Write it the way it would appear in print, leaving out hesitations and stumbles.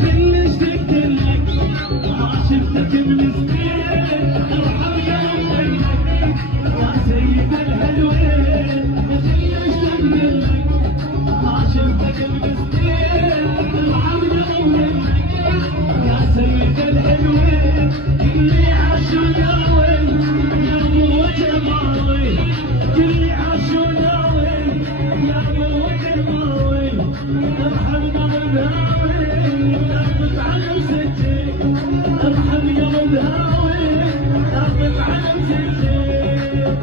خلي اشتقت لك ما شفتك من سنين ارحم قلبي يا سيد الحلوين خلي اشتقت لك ما شفتك من سنين ارحم قلبي يا سيد الحلوين كلي عاشوناوي يا ابو جماوي كلي عاشوناوي يا ابو جماوي ارحمنا بالهاوي ناخذ على مسجك ارحم يا بالهاوي ناخذ على مسجك